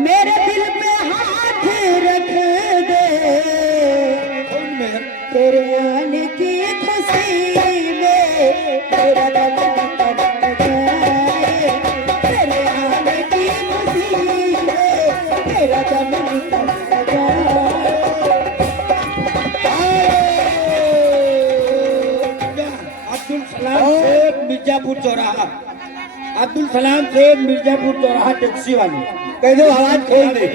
मेरे दिल पे हाथ रख दे, तेरे आने की खुशी में तेरा दिल धड़क जाए, तेरे आने की खुशी में तेरा दिल धड़क जाए। अब्दुल सलाम शेख मिर्जापुर चौराहा, अब्दुल सलाम शेख मिर्जापुर चौराहा टैक्सी वाली कह दो आवाज खोल दे।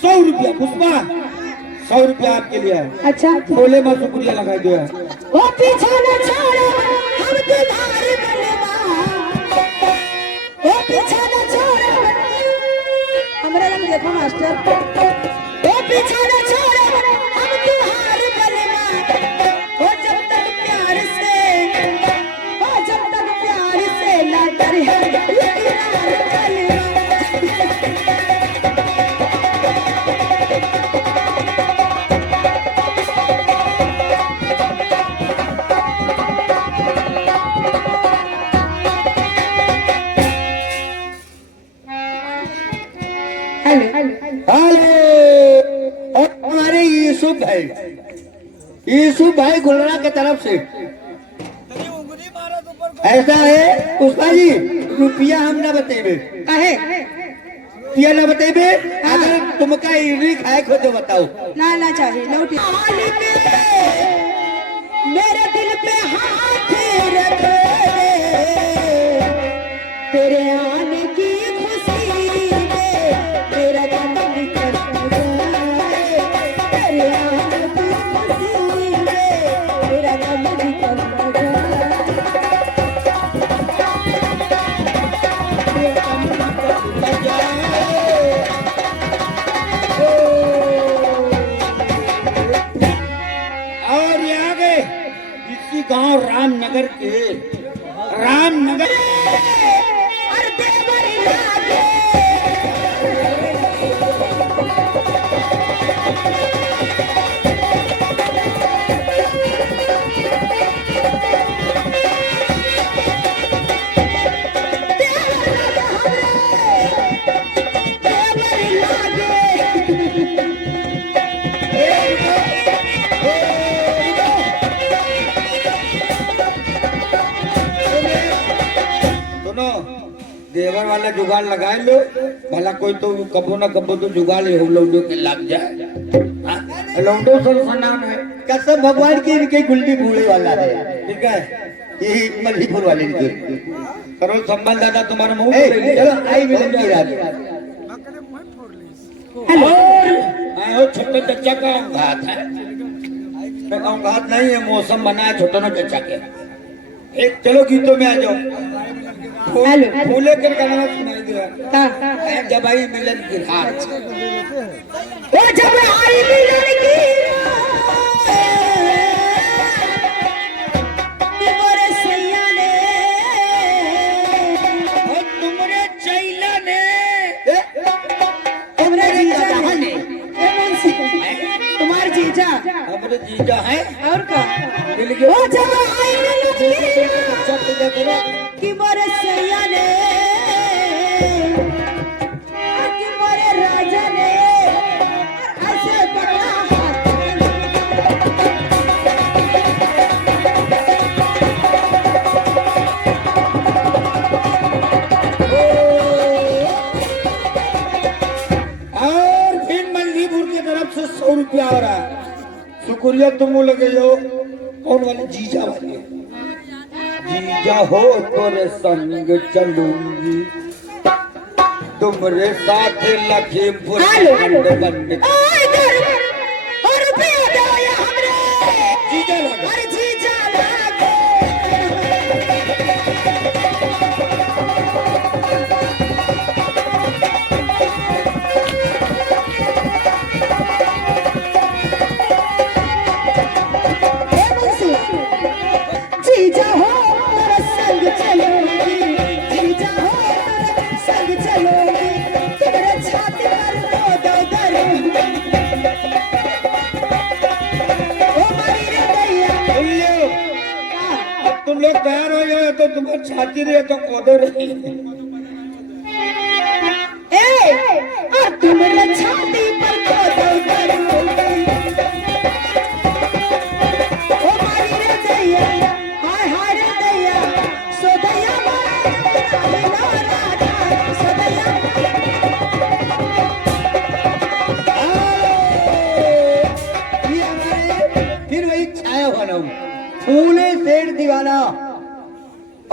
100 रुपया पुष्पा, 100 रुपया आपके लिए है। अच्छा खोले में शुक्रिया लगा दो। वो पीछे न छोड़ो हम तुम्हारे बलवा, वो पीछे न छोड़ो हमारा लग देखो मास्टर, वो पीछे न छोड़ो हम तुम्हारे बलवा, वो जब तक प्यार से, वो जब तक प्यार से लातर है इकरार कलवा। और हमारे यूसुफ भाई गुलरा के तरफ से ऐसा है पुष्पा जी, रुपया हम न बतेबे, रुपया न बतेबे, अगर तुमका इडली खाए खो तो बताओ। ना चाहिए लौटी। मेरे दिल पे हाथ रख दे, तेरे आने की खुशी में तेरा दिल धड़क जाए, तेरे आने की खुशी में तेरा दिल धड़क जाए। और ये आगे इसी गांव रामनगर के रामनगर देवर वाला जुगाड़ लगाए लो, भला कोई तो कबो ना कबो तो जुगाड़ लौंडो के लग जाए। लौंडो सनाम है कसम भगवान की, इनके गुल्ली बूढ़े वाला है, ठीक है, यही मल्लीपुर वाले इनके करो संबल दादा तुम्हारा मुंह चलो आई मिलन की रात। हेलो छोटे चचा का औंघात है, औंघात नहीं है, मौसम बना है छोटे ना चचा के। एक चलो गीतों में आ जाओ। फूले कर गाना सुनाई दिया जब आई मिलन की रात, वो जब आई मिलन की तुम्हारे सैया ने, तुम्हारे चैला ने, तुम्हारे जीजा ने, तुम्हारे जीजा, हमारे जीजा है और का वो जब आई मिलन की मोरे सैया ने, कि मोरे राजा ने ऐसे पकड़ा हाथ। और फिर मल्लीपुर की तरफ से 100 रुपया हो रहा है। शुक्रिया तुम लगे हो कौन वाले जीजा वाले, जीजा हो तोरे संग चलूंगी, तुमरे साथ लखीमपुर बंद जीजा लगा। जीजा हो तेरा संग चलूंगी, जीजा हो तेरा संग चलूंगी। खाती रही तो कोदो रही। और तुम्हारे छाती पर कोदो करूं ओ मारी रे दैया हाय हाय रे दैया सो दैया फिर वही छाया हुआ नाम फूले सेठ दीवाना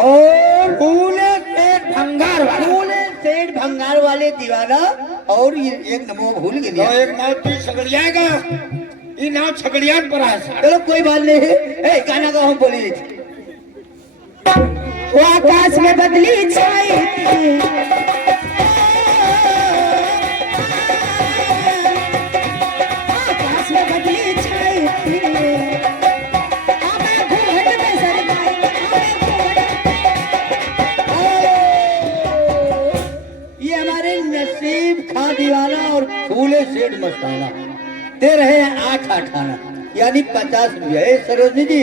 और फूले सेठ भंगार वाले दीवाना और ये एक नमो भूल गया एक नाव तू छगड़ियाएगा ये नाव छगड़ियान पर आया चलो कोई बात नहीं है गाना का हम बोली वो आकाश में बदली छाई थी आकाश में बदली छाई थी हमें घूंघट में सर गई ये हमारे नसीब खा दीवाना और फूले सेठ मस्ताना दे रहे हैं 8 आठाना यानी 50 रुपया। सरोजनी जी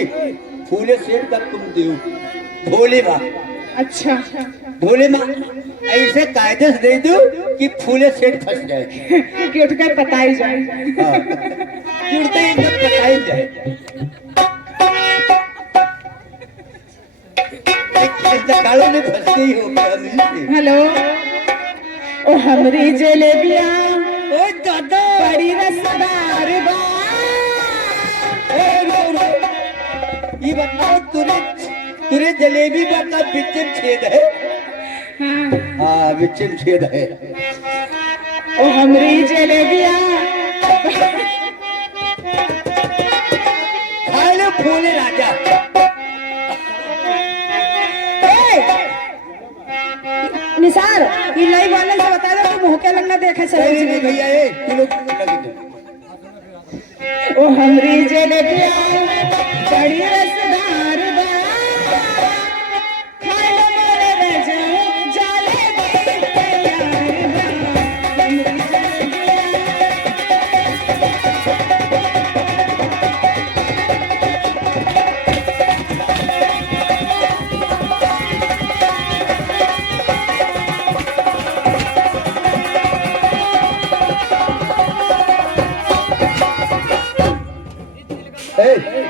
फूले सेठ का तुम दो भोले माँ। अच्छा भोले माँ ऐसे कायदे से दे दो कि फूले सेठ फंस जाए कि उठ कर पता ही जाए जुड़ते ही एकदम पता ही जाए। कालों में फंसते ही हो। हेलो ओ हमरी जलेबिया ओ दादा बड़ी रसदार बा ये बताओ तुरे जलेबी का बिचम छेद है। हाँ बिचम छेद है। ओ हमरी जलेबिया खा लो फूले राजा। निसार ये नई वाले से बता दो कि मुंह के लगना देखे सही नहीं भैया किलो लगे दो। ओ हमरी जलेबिया बड़ी रसदार बा खाए लो मोरे रजाऊ जलेबी तैयार बा हमरी जलेबिया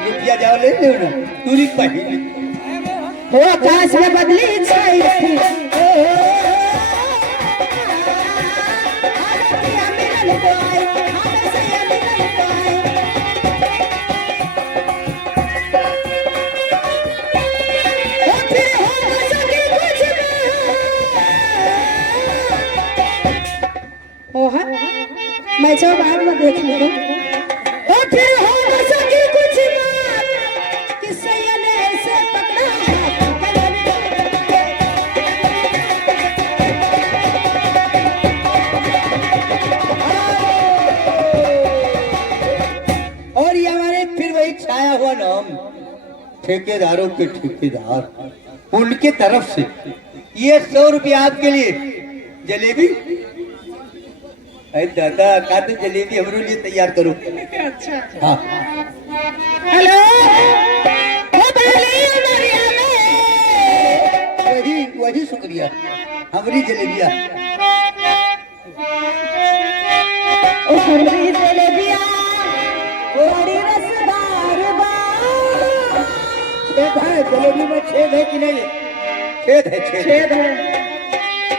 रुपया जाओ ले लो ना पूरी पहली वो आकाश में बदली छाई थी मैं जो बाद में देख लूँ और फिर हो न सकी कुछ बात कि सैयद ऐसे पकड़ा और ये हमारे फिर वही छाया हुआ नाम ठेकेदारों के ठेकेदार उनके तरफ से ये 100 रुपया आपके लिए जलेबी। अरे दादा का तो जलेबी हमारे लिए तैयार करो। अच्छा हाँ हेलो वही वही शुक्रिया हमारी जलेबिया। ओ हमरी जलेबिया बड़ी रसदार बा छेद है जलेबी में छेद है कि नहीं? छेद है छेद है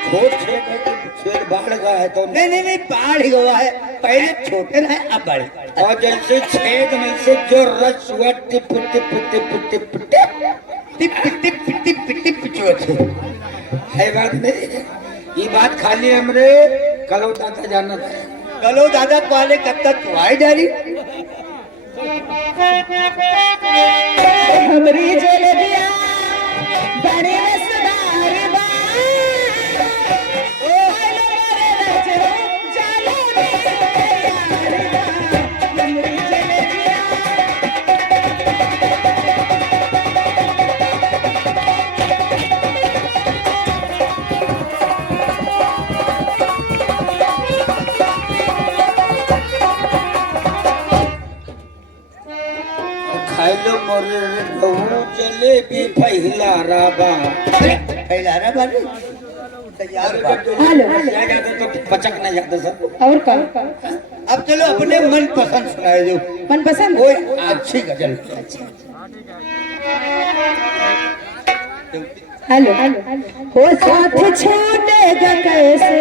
छोट छेद है तो छेद बढ़ गया है तो नहीं बढ़ गया है पहले छोटे है अब बड़े और जैसे छेद में से जो रस हुआ tip tip tip tip tip tip tip tip tip है बात नहीं। ये बात खाली हमरे कलो दादा जाना था। कलो दादा वाले कब तक तुम्हारी डारी हमरी जलेबिया बड़ी रसदार बा ओ हेलो मेरे रजो जलेबी तैयार बा हमरी जलेबिया खाए गइलो मोरे गहू जलेबी फैला राबा फैला रहा बानी तैयार बा। हेलो याद आता तो पचक नहीं जाता सर। और का अब चलो अपने मन पसंद सुनाए दो मनपसंद कोई अच्छी गजल। हेलो हो साथ छोड़ेगा कैसे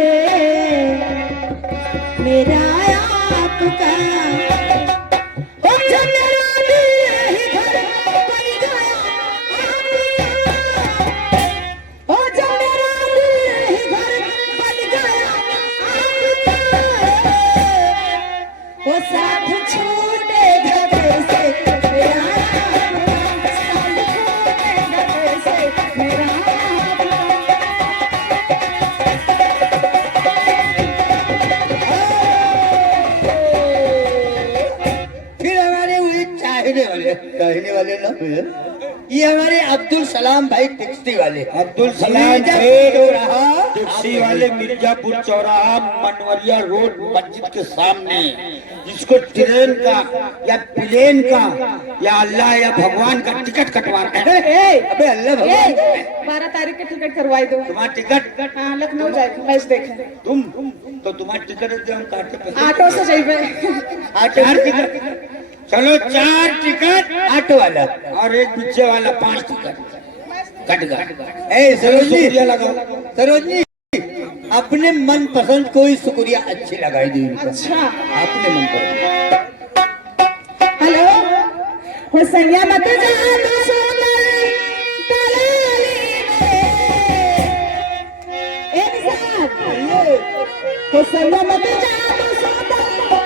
मेरा आपका ओ जो मेरा दिल ही घर बन गया आपका ओ जो मेरा दिल ही घर बन गया आपका वो साथ छोड़ेगा कैसे मेरा आपका साथ छोड़ेगा कैसे मेरा फिर हमारे वही कहने वाले ना हुए, ये हमारे अब्दुल सलाम भाई टिक्सी वाले। अब्दुल सलाम मिर्जापुर चौराहा टैक्सी वाले मिर्जापुर चौराहा मनवरिया रोड मस्जिद के सामने, जिसको ट्रेन का या प्लेन का या अल्लाह या भगवान का टिकट कटवाना है। अबे अल्लाह भगवान 12 तारीख का टिकट करवाई दो। तुम्हारा टिकट हाँ लखनऊ जाए मैच देखे। तुम तो तुम्हारा टिकट दे हम काटे पे ऑटो से जाइबे। चार टिकट। चलो 4 टिकट ऑटो वाला। और एक पीछे वाला 5 टिकट कट गया। ए सरोजनी शुक्रिया लगाओ। सरोजनी अपने मन पसंद कोई शुक्रिया अच्छी लगाई दी उनको। अच्छा अपने मन पसंद। हेलो हो सैया मत जानो सोनाली दलाली में एक साथ हो सैया मत जानो सोनाली